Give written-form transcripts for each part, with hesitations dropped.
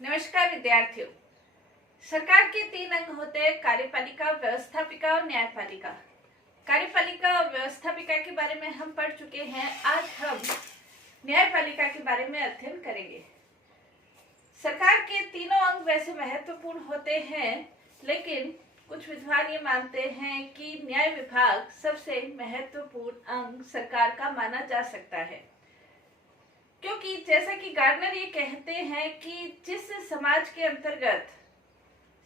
नमस्कार विद्यार्थियों। सरकार के 3 अंग होते हैं, कार्यपालिका, व्यवस्थापिका और न्यायपालिका। कार्यपालिका और व्यवस्थापिका के बारे में हम पढ़ चुके हैं। आज हम न्यायपालिका के बारे में अध्ययन करेंगे। सरकार के तीनों अंग वैसे महत्वपूर्ण होते हैं, लेकिन कुछ विद्वान ये मानते हैं कि न्याय विभाग सबसे महत्वपूर्ण अंग सरकार का माना जा सकता है, क्योंकि जैसा कि गार्डनर ये कहते हैं कि जिस समाज के अंतर्गत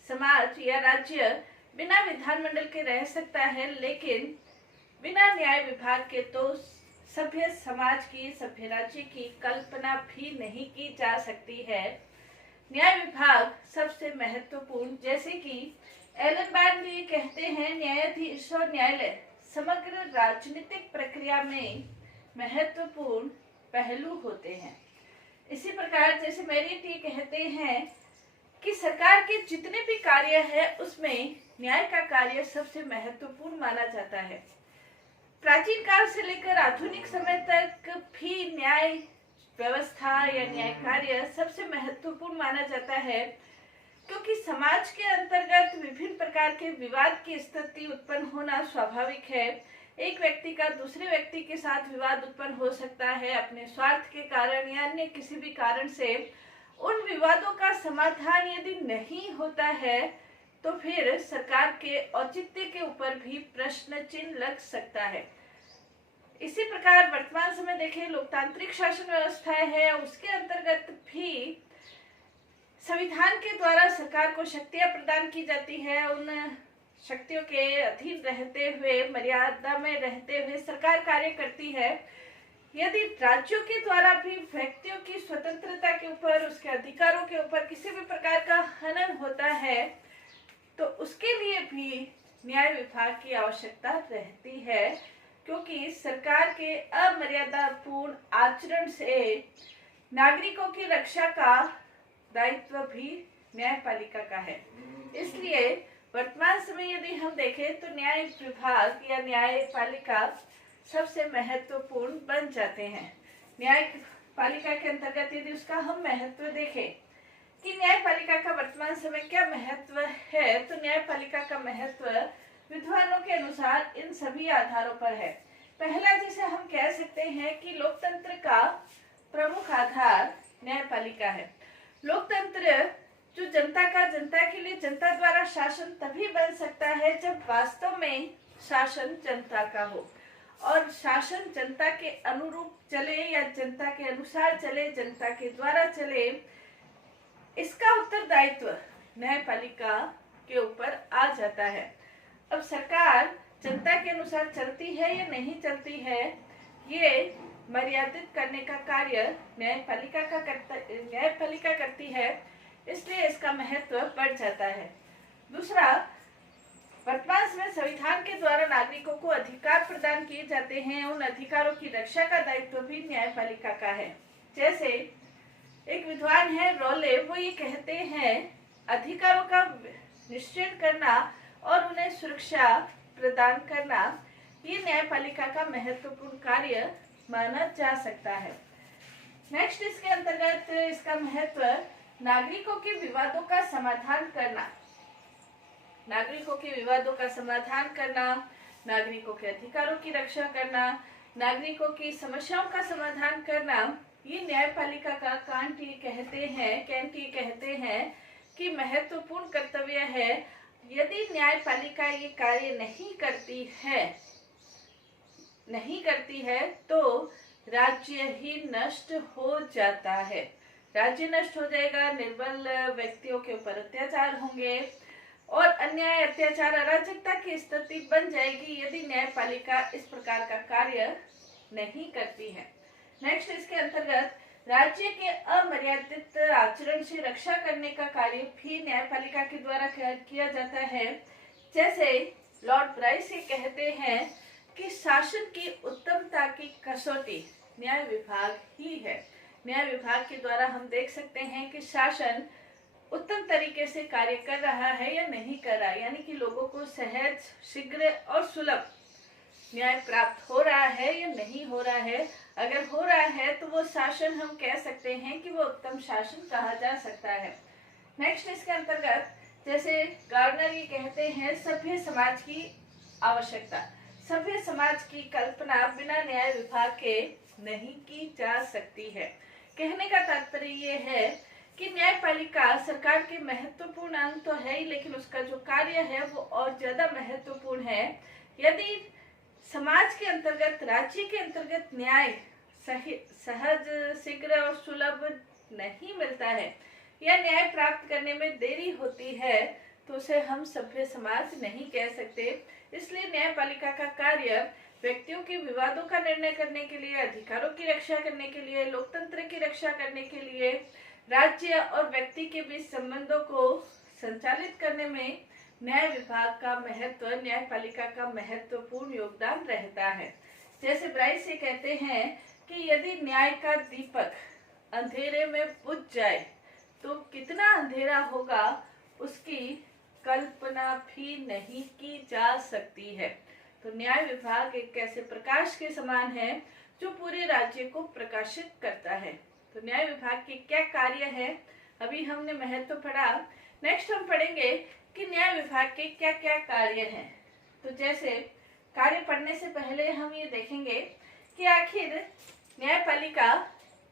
समाज या राज्य बिना विधानमंडल के रह सकता है, लेकिन बिना न्याय विभाग के तो सभ्य समाज की, सभ्य राज्य की कल्पना भी नहीं की जा सकती है। न्याय विभाग सबसे महत्वपूर्ण, जैसे कि एलन बार्न ये कहते हैं, न्यायाधीश और न्यायालय समग्र राजनीतिक प्रक्रिया में महत्वपूर्ण पहलू होते हैं। इसी प्रकार जैसे मेरिट ये कहते हैं कि सरकार के जितने भी कार्य है उसमें न्याय का कार्य सबसे महत्वपूर्ण माना जाता है। प्राचीन काल से लेकर आधुनिक समय तक भी न्याय व्यवस्था या न्याय कार्य सबसे महत्वपूर्ण माना जाता है, क्योंकि समाज के अंतर्गत विभिन्न प्रकार के विवाद की स्थिति उत्पन्न होना स्वाभाविक है। एक व्यक्ति का दूसरे व्यक्ति के साथ विवाद उत्पन्न हो सकता है अपने स्वार्थ के कारण या अन्य किसी भी कारण से। उन विवादों का समाधान यदि नहीं होता है तो फिर सरकार के औचित्य के ऊपर भी प्रश्न चिन्ह लग सकता है। इसी प्रकार वर्तमान समय देखें, लोकतांत्रिक शासन व्यवस्था है, उसके अंतर्गत भी संविधान के द्वारा सरकार को शक्तियां प्रदान की जाती है। उन शक्तियों के अधीन रहते हुए, मर्यादा में रहते हुए सरकार कार्य करती है। यदि राज्यों के द्वारा भी व्यक्तियों की स्वतंत्रता के ऊपर, उसके अधिकारों के ऊपर किसी भी प्रकार का हनन होता है तो उसके लिए भी न्याय विभाग की आवश्यकता रहती है, क्योंकि सरकार के अमर्यादापूर्ण आचरण से नागरिकों की रक्षा का दायित्व भी न्यायपालिका का है। इसलिए वर्तमान समय यदि हम देखें तो न्याय विभाग या न्यायपालिका सबसे महत्वपूर्ण बन जाते हैं। न्यायपालिका के अंतर्गत यदि उसका हम महत्व देखें कि न्यायपालिका का वर्तमान समय क्या महत्व है, तो न्यायपालिका का महत्व विद्वानों के अनुसार इन सभी आधारों पर है। पहला, जिसे हम कह सकते हैं कि लोकतंत्र का प्रमुख आधार न्यायपालिका है। लोकतंत्र जो जनता का, जनता के लिए जनता द्वारा शासन तभी बन सकता है जब वास्तव में शासन जनता का हो और शासन जनता के अनुरूप चले या जनता के अनुसार चले, जनता के द्वारा चले। इसका उत्तरदायित्व न्यायपालिका के ऊपर आ जाता है। अब सरकार जनता के अनुसार चलती है या नहीं चलती है, ये मर्यादित करने का कार्य न्यायपालिका करती है, इसलिए इसका महत्व बढ़ जाता है। दूसरा, वर्तमान समय संविधान के द्वारा नागरिकों को अधिकार प्रदान किए जाते हैं। उन अधिकारों की रक्षा का दायित्व भी न्यायपालिका का है। जैसे एक विद्वान है रोले, वो ये कहते हैं, अधिकारों का निश्चय करना और उन्हें सुरक्षा प्रदान करना ये न्यायपालिका का महत्वपूर्ण कार्य माना जा सकता है। नेक्स्ट, इसके अंतर्गत इसका महत्व नागरिकों के विवादों का समाधान करना। नागरिकों के विवादों का समाधान करना, नागरिकों के अधिकारों की रक्षा करना, नागरिकों की समस्याओं का समाधान करना, ये न्यायपालिका का कैंट ये कहते हैं कि महत्वपूर्ण कर्तव्य है। यदि न्यायपालिका ये कार्य नहीं करती है तो राज्य ही नष्ट हो जाता है। राज्य नष्ट हो जाएगा, निर्बल व्यक्तियों के ऊपर अत्याचार होंगे और अन्याय, अत्याचार, अराजकता की स्थिति बन जाएगी यदि न्यायपालिका इस प्रकार का कार्य नहीं करती है। नेक्स्ट, इसके अंतर्गत राज्य के अमर्यादित आचरण से रक्षा करने का कार्य भी न्यायपालिका के द्वारा किया जाता है। जैसे लॉर्ड ब्राइस ये कहते हैं कि शासन की उत्तमता की कसौटी न्याय विभाग ही है। न्याय विभाग के द्वारा हम देख सकते हैं कि शासन उत्तम तरीके से कार्य कर रहा है या नहीं कर रहा है, यानी कि लोगों को सहज, शीघ्र और सुलभ न्याय प्राप्त हो रहा है या नहीं हो रहा है। अगर हो रहा है तो वो शासन हम कह सकते हैं कि वो उत्तम शासन कहा जा सकता है। नेक्स्ट इसके अंतर्गत जैसे गार्डनर ये कहते हैं सभ्य समाज की आवश्यकता। सभ्य समाज की कल्पना बिना न्याय विभाग के नहीं की जा सकती है। कहने का तात्पर्य ये है कि न्यायपालिका सरकार के महत्वपूर्ण अंग तो है ही, लेकिन उसका जो कार्य है वो और ज्यादा महत्वपूर्ण है। यदि समाज के अंतर्गत, राज्य के अंतर्गत न्याय सहज, शीघ्र और सुलभ नहीं मिलता है या न्याय प्राप्त करने में देरी होती है तो उसे हम सभ्य समाज नहीं कह सकते। इसलिए न्यायपालिका का कार्य व्यक्तियों के विवादों का निर्णय करने के लिए, अधिकारों की रक्षा करने के लिए, लोकतंत्र की रक्षा करने के लिए, राज्य और व्यक्ति के बीच संबंधों को संचालित करने में न्याय विभाग का महत्व, न्यायपालिका का महत्वपूर्ण योगदान रहता है। जैसे ब्राइस ये कहते हैं कि यदि न्याय का दीपक अंधेरे में बुझ जाए तो कितना अंधेरा होगा उसकी कल्पना भी नहीं की जा सकती है। तो न्याय विभाग एक ऐसे प्रकाश के समान है जो पूरे राज्य को प्रकाशित करता है। तो न्याय विभाग के क्या कार्य है, अभी हमने महत्व पढ़ा। नेक्स्ट हम पढ़ेंगे कि न्याय विभाग के क्या क्या कार्य हैं। तो जैसे कार्य पढ़ने से पहले हम ये देखेंगे कि आखिर न्यायपालिका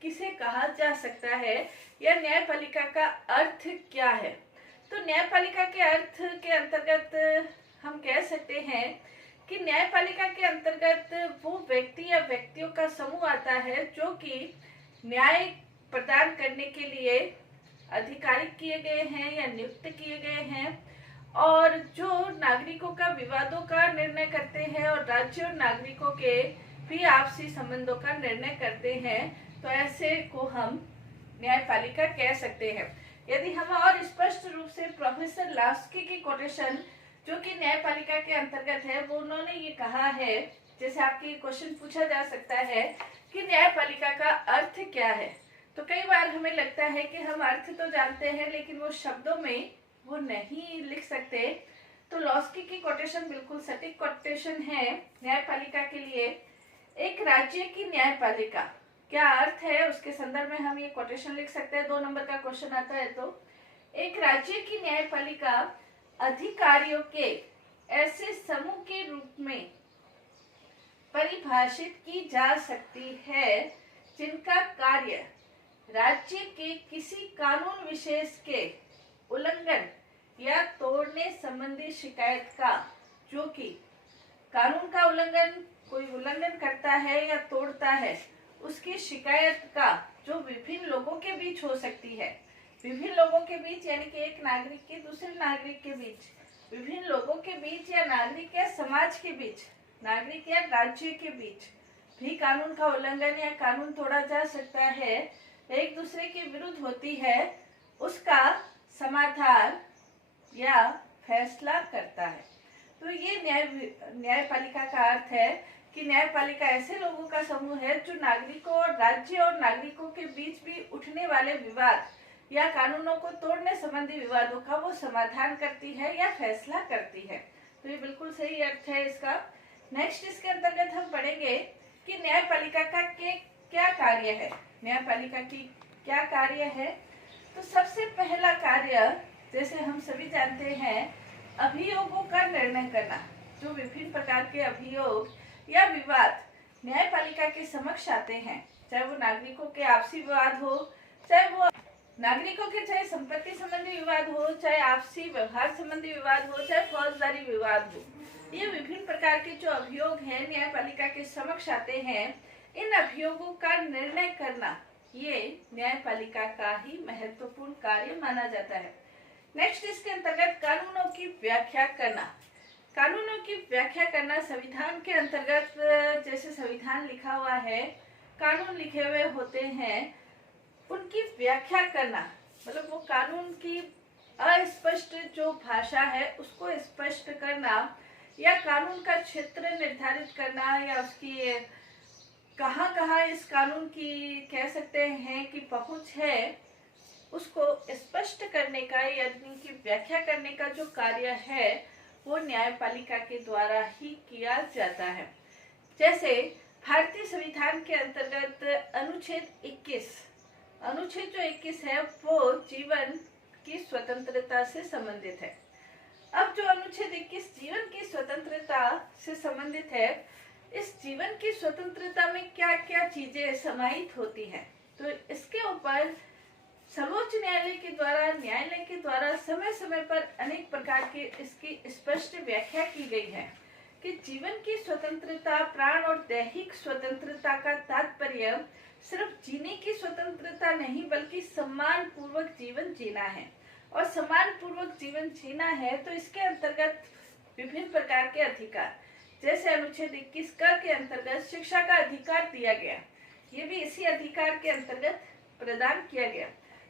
किसे कहा जा सकता है या न्यायपालिका का अर्थ क्या है। तो न्यायपालिका के अर्थ के अंतर्गत हम कह सकते हैं कि न्यायपालिका के अंतर्गत वो व्यक्ति या व्यक्तियों का समूह आता है जो कि न्याय प्रदान करने के लिए अधिकारित किए गए हैं या नियुक्त किए गए हैं और जो नागरिकों का विवादों का निर्णय करते हैं और राज्य और नागरिकों के भी आपसी संबंधों का निर्णय करते हैं। तो ऐसे को हम न्यायपालिका कह सकते हैं। यदि हम और स्पष्ट रूप से प्रोफेसर लास्की की कोटेशन जो कि न्यायपालिका के अंतर्गत है, वो उन्होंने ये कहा है, जैसे आपके क्वेश्चन पूछा जा सकता है कि न्यायपालिका का अर्थ क्या है। तो कई बार हमें लगता है कि हम अर्थ तो जानते हैं लेकिन वो शब्दों में वो नहीं लिख सकते। तो लास्की की कोटेशन बिल्कुल सटीक कोटेशन है न्यायपालिका के लिए। एक राज्य की न्यायपालिका क्या अर्थ है उसके संदर्भ में हम ये कोटेशन लिख सकते हैं। 2 नंबर का क्वेश्चन आता है तो एक राज्य की न्यायपालिका अधिकारियों के ऐसे समूह के रूप में परिभाषित की जा सकती है जिनका कार्य राज्य के किसी कानून विशेष के उल्लंघन या तोड़ने संबंधी शिकायत का, जो कि कानून का कोई उल्लंघन करता है या तोड़ता है, उसकी शिकायत का जो विभिन्न लोगों के बीच हो सकती है। विभिन्न लोगों के बीच यानी कि एक नागरिक के दूसरे नागरिक के बीच, विभिन्न लोगों के बीच या नागरिक या समाज के बीच, नागरिक या राज्य के बीच भी कानून का उल्लंघन या कानून तोड़ा जा सकता है, एक दूसरे के विरुद्ध होती है, उसका समाधान या फैसला करता है। तो ये न्यायपालिका का अर्थ है कि न्यायपालिका ऐसे लोगों का समूह है जो नागरिकों और राज्य और नागरिकों के बीच भी उठने वाले विवाद या कानूनों को तोड़ने संबंधी विवादों का वो समाधान करती है या फैसला करती है। तो ये बिल्कुल सही अर्थ है इसका। नेक्स्ट इसके अंतर्गत हम पढ़ेंगे कि न्यायपालिका का क्या कार्य है। न्यायपालिका की क्या कार्य है, तो सबसे पहला कार्य जैसे हम सभी जानते हैं अभियोगों का निर्णय करना। जो विभिन्न प्रकार के अभियोग या विवाद न्यायपालिका के समक्ष आते हैं, चाहे वो नागरिकों के आपसी विवाद हो, चाहे वो नागरिकों के चाहे संपत्ति संबंधी विवाद हो, चाहे आपसी व्यवहार संबंधी विवाद हो, चाहे फौजदारी विवाद हो, ये विभिन्न प्रकार के जो अभियोग हैं न्यायपालिका के समक्ष आते हैं। इन अभियोगों का निर्णय करना ये न्यायपालिका का ही महत्वपूर्ण कार्य माना जाता है। नेक्स्ट इसके अंतर्गत कानूनों की व्याख्या करना। कानूनों की व्याख्या करना संविधान के अंतर्गत, जैसे संविधान लिखा हुआ है, कानून लिखे हुए होते हैं, उनकी व्याख्या करना मतलब वो कानून की अस्पष्ट जो भाषा है उसको स्पष्ट करना या कानून का क्षेत्र निर्धारित करना या उसकी कहाँ इस कानून की कह सकते हैं कि पहुंच है, उसको स्पष्ट करने का या इनकी व्याख्या करने का जो कार्य है वो न्यायपालिका के द्वारा ही किया जाता है। जैसे भारतीय संविधान के अंतर्गत अनुच्छेद 21 है वो जीवन की स्वतंत्रता से संबंधित है। अब जो अनुच्छेद 21 जीवन की स्वतंत्रता से संबंधित है, इस जीवन की स्वतंत्रता में क्या क्या चीजें समाहित होती हैं, तो इसके ऊपर सर्वोच्च न्यायालय के द्वारा समय समय पर अनेक प्रकार की इसकी स्पष्ट व्याख्या की गई है कि जीवन की स्वतंत्रता, प्राण और दैहिक स्वतंत्रता का तात्पर्य सिर्फ जीने की स्वतंत्रता नहीं बल्कि सम्मान पूर्वक जीवन जीना है। और सम्मान पूर्वक जीवन जीना है तो इसके अंतर्गत विभिन्न प्रकार के अधिकार, जैसे अनुच्छेद 21 के अंतर्गत शिक्षा का अधिकार दिया गया, ये भी इसी अधिकार के अंतर्गत प्रदान किया गया।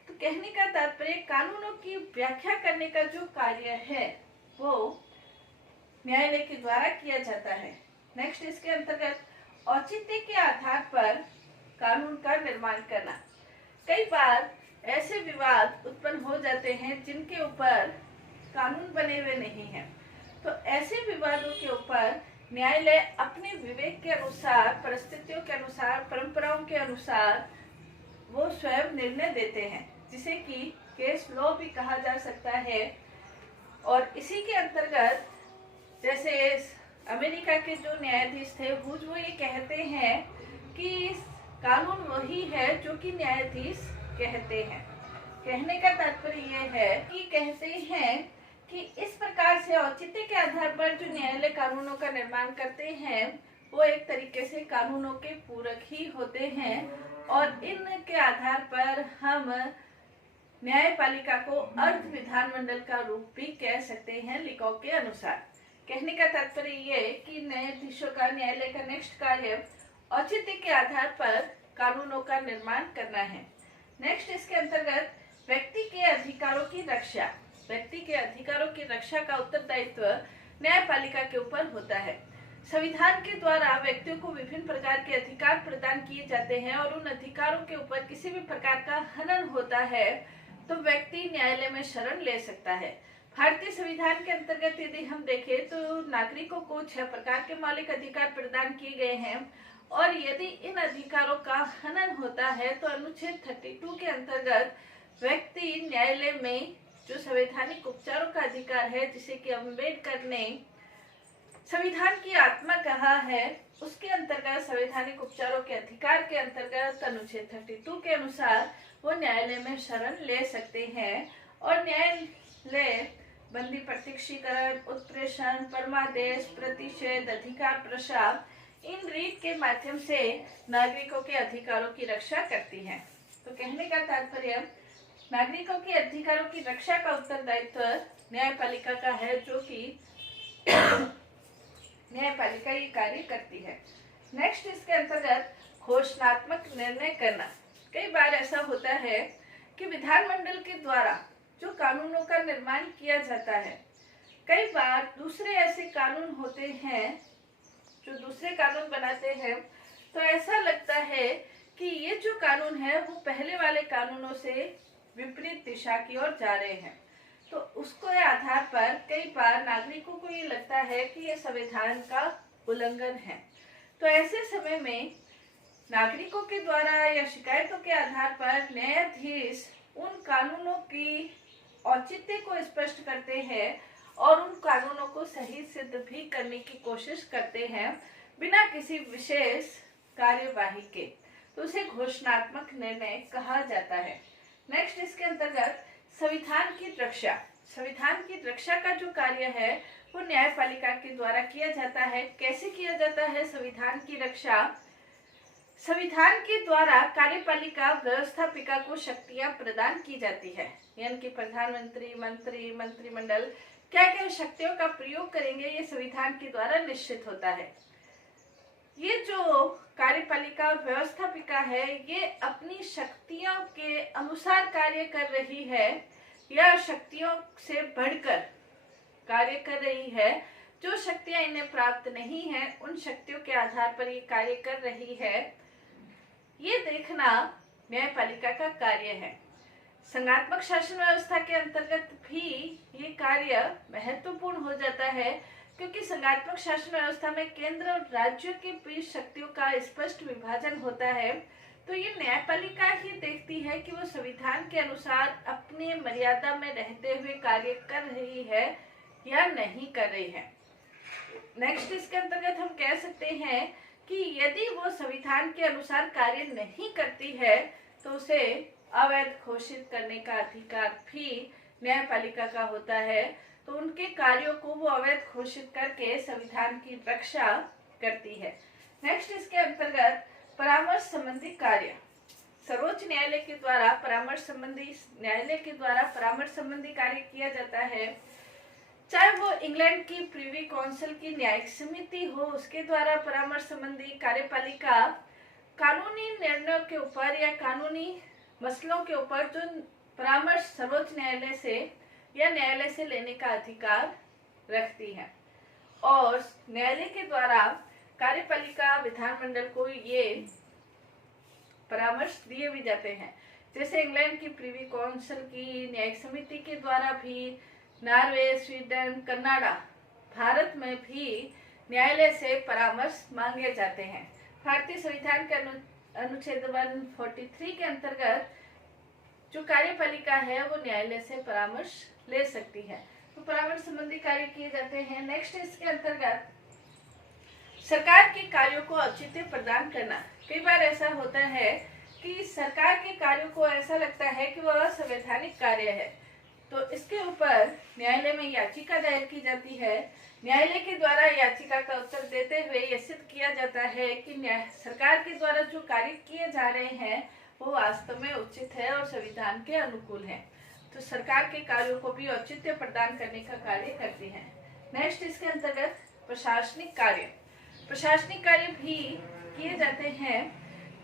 तो कहने का तात्पर्य कानूनों की व्याख्या करने का जो कार्य है वो न्यायालय के द्वारा किया जाता है। नेक्स्ट, इसके अंतर्गत औचित्य के आधार पर कानून का निर्माण करना। कई बार ऐसे विवाद उत्पन्न हो जाते हैं जिनके ऊपर कानून बने हुए नहीं हैं, तो ऐसे विवादों के ऊपर न्यायालय अपने विवेक के अनुसार, परिस्थितियों के अनुसार, परंपराओं के अनुसार वो स्वयं निर्णय देते हैं, जिसे कि केस लॉ भी कहा जा सकता है। और इसी के अंतर्गत जैसे अमेरिका के जो न्यायाधीश थे वो ये कहते हैं कि कानून वही है जो कि न्यायाधीश कहते हैं। कहने का तात्पर्य ये है कि कहते हैं कि इस प्रकार से औचित्य के आधार पर जो न्यायालय कानूनों का निर्माण करते हैं वो एक तरीके से कानूनों के पूरक ही होते हैं, और इनके आधार पर हम न्यायपालिका को अर्ध विधानमंडल का रूप भी कह सकते हैं लिखों के अनुसार। कहने का तात्पर्य ये कि न्यायाधीशों का, न्यायालय का नेक्स्ट कार्य औचित्य के आधार पर कानूनों का निर्माण करना है। नेक्स्ट, इसके अंतर्गत व्यक्ति के अधिकारों की रक्षा। व्यक्ति के अधिकारों की रक्षा का उत्तरदायित्व न्यायपालिका के ऊपर होता है। संविधान के द्वारा व्यक्तियों को विभिन्न प्रकार के अधिकार प्रदान किए जाते हैं और उन अधिकारों के ऊपर किसी भी प्रकार का हनन होता है तो व्यक्ति न्यायालय में शरण ले सकता है। भारतीय संविधान के अंतर्गत यदि हम देखें तो नागरिकों को 6 प्रकार के मौलिक अधिकार प्रदान किए गए हैं, और यदि इन अधिकारों का हनन होता है तो अनुच्छेद 32 के अंतर्गत व्यक्ति न्यायालय में जो संवैधानिक उपचारों का अधिकार है, जिसे कि अम्बेडकर ने संविधान की आत्मा कहा है, उसके अंतर्गत संवैधानिक उपचारों के अधिकार के अंतर्गत अनुच्छेद 32 के अनुसार वो न्यायालय में शरण ले सकते हैं। और न्यायालय बंदी प्रत्यक्षीकरण, उत्प्रेषण, परमादेश, प्रतिषेध, अधिकार प्रसार, इन रीट के माध्यम से नागरिकों के अधिकारों की रक्षा करती है। तो कहने का तात्पर्य नागरिकों के अधिकारों की रक्षा का उत्तरदायित्व न्यायपालिका का है, जो कि न्यायपालिका ये कार्य करती है। नेक्स्ट, इसके अंतर्गत घोषणात्मक निर्णय करना। कई बार ऐसा होता है कि विधानमंडल के द्वारा जो कानूनों का निर्माण किया जाता है, कई बार दूसरे ऐसे कानून होते हैं जो दूसरे कानून बनाते हैं, तो ऐसा लगता है कि ये जो कानून है वो पहले वाले कानूनों से विपरीत दिशा की ओर जा रहे हैं। तो उसको आधार पर कई बार नागरिकों को ये लगता है कि ये संविधान का उल्लंघन है। तो ऐसे समय में नागरिकों के द्वारा या शिकायतों के आधार पर न्यायाधीश उन कानूनों की औचित्य को स्पष्ट करते हैं और उन कानूनों को सही सिद्ध भी करने की कोशिश करते हैं बिना किसी विशेष कार्यवाही के। तो उसे घोषणात्मक निर्णय कहा जाता है। नेक्स्ट, इसके अंतर्गत संविधान की रक्षा। संविधान की रक्षा का जो कार्य है वो न्यायपालिका के द्वारा किया जाता है। कैसे किया जाता है संविधान की रक्षा? संविधान के द्वारा कार्यपालिका व्यवस्थापिका को शक्तियां प्रदान की जाती है, यानी कि प्रधानमंत्री, मंत्री, मंत्रिमंडल क्या क्या शक्तियों का प्रयोग करेंगे, ये संविधान के द्वारा निश्चित होता है। ये जो कार्यपालिका और व्यवस्थापिका है ये अपनी शक्तियों के अनुसार कार्य कर रही है या शक्तियों से बढ़कर कार्य कर रही है। जो शक्तियां इन्हें प्राप्त नहीं है उन शक्तियों के आधार पर ये कार्य कर रही है, ये देखना न्यायपालिका का कार्य है। संघात्मक शासन व्यवस्था के अंतर्गत भी ये कार्य महत्वपूर्ण हो जाता है, क्योंकि संघात्मक शासन व्यवस्था में केंद्र और राज्यों के बीच शक्तियों का स्पष्ट विभाजन होता है, तो ये न्यायपालिका ही देखती है कि वो संविधान के अनुसार अपनी मर्यादा में रहते हुए कार्य कर रही है या नहीं कर रही है। नेक्स्ट, इसके अंतर्गत हम कह सकते हैं कि यदि वो संविधान के अनुसार कार्य नहीं करती है तो उसे अवैध घोषित करने का अधिकार भी न्यायपालिका का होता है। तो उनके कार्यों को वो अवैध घोषित करके संविधान की रक्षा करती है। नेक्स्ट, इसके अंतर्गत परामर्श संबंधी कार्य। सर्वोच्च न्यायालय के द्वारा परामर्श संबंधी कार्य किया जाता है, चाहे वो इंग्लैंड की प्रिवी काउंसिल की न्यायिक समिति हो, उसके द्वारा परामर्श संबंधी कार्यपालिका कानूनी निर्णयों के ऊपर या कानूनी मसलों के ऊपर जो परामर्श सर्वोच्च न्यायालय से या न्यायालय से लेने का अधिकार रखती है। और न्यायालय के द्वारा कार्यपालिका विधानमंडल को ये परामर्श दिए भी जाते हैं, जैसे इंग्लैंड की प्रिवी काउंसिल की न्यायिक समिति के द्वारा भी नॉर्वे, स्वीडन, कनाडा, भारत में भी न्यायालय से परामर्श मांगे जाते हैं। भारतीय संविधान के अनुच्छेद 143 के अंतर्गत जो कार्यपालिका है वो न्यायालय से परामर्श ले सकती है। तो परामर्श संबंधी कार्य किए जाते हैं। नेक्स्ट, इसके अंतर्गत सरकार के कार्यों को औचित्य प्रदान करना। कई बार ऐसा होता है कि सरकार के कार्यों को ऐसा लगता है कि वह असंवैधानिक कार्य है, तो इसके ऊपर न्यायालय में याचिका दायर की जाती है। न्यायालय के द्वारा याचिका का उत्तर देते हुए यह सिद्ध किया जाता है कि सरकार के द्वारा जो कार्य किए जा रहे हैं वो वास्तव में उचित है और संविधान के अनुकूल है। तो सरकार के कार्यों को भी औचित्य प्रदान करने का कार्य करती है। नेक्स्ट, इसके अंतर्गत प्रशासनिक कार्य भी किए जाते हैं।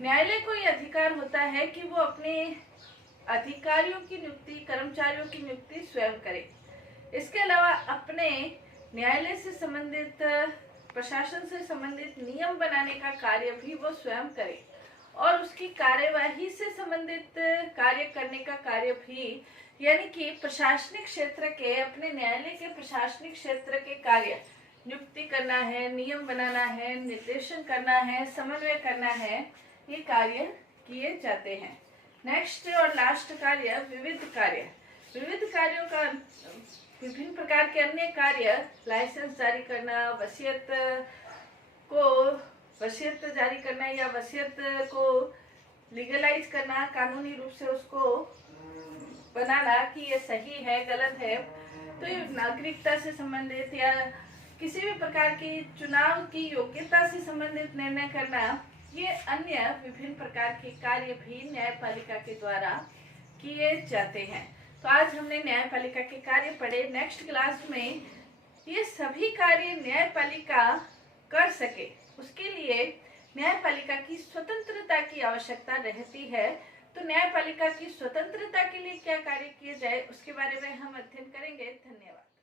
न्यायालय को यह अधिकार होता है कि वो अपने अधिकारियों की नियुक्ति, कर्मचारियों की नियुक्ति स्वयं करे। इसके अलावा अपने न्यायालय से संबंधित, प्रशासन से संबंधित नियम बनाने का कार्य भी वो स्वयं करे और उसकी कार्यवाही से संबंधित कार्य करने का कार्य भी, यानी कि प्रशासनिक क्षेत्र के, अपने न्यायालय के प्रशासनिक क्षेत्र के कार्य, नियुक्ति करना है, नियम बनाना है, निर्देशन करना है, समन्वय करना है, ये कार्य किए जाते हैं। नेक्स्ट और लास्ट कार्य विविध कार्यों का विभिन्न प्रकार के अन्य कार्य, लाइसेंस जारी करना, वसीयत जारी करना या वसीयत को लीगलाइज करना, कानूनी रूप से उसको बनाना कि ये सही है, गलत है। तो ये नागरिकता से संबंधित या किसी भी प्रकार की चुनाव की योग्यता से संबंधित निर्णय करना, ये अन्य विभिन्न प्रकार के कार्य भी न्यायपालिका के द्वारा किए जाते हैं। तो आज हमने न्यायपालिका के कार्य पढ़े। नेक्स्ट क्लास में ये सभी कार्य न्यायपालिका कर सके उसके लिए न्यायपालिका की स्वतंत्रता की आवश्यकता रहती है। तो न्यायपालिका की स्वतंत्रता के लिए क्या कार्य किए जाए उसके बारे में हम अध्ययन करेंगे। धन्यवाद।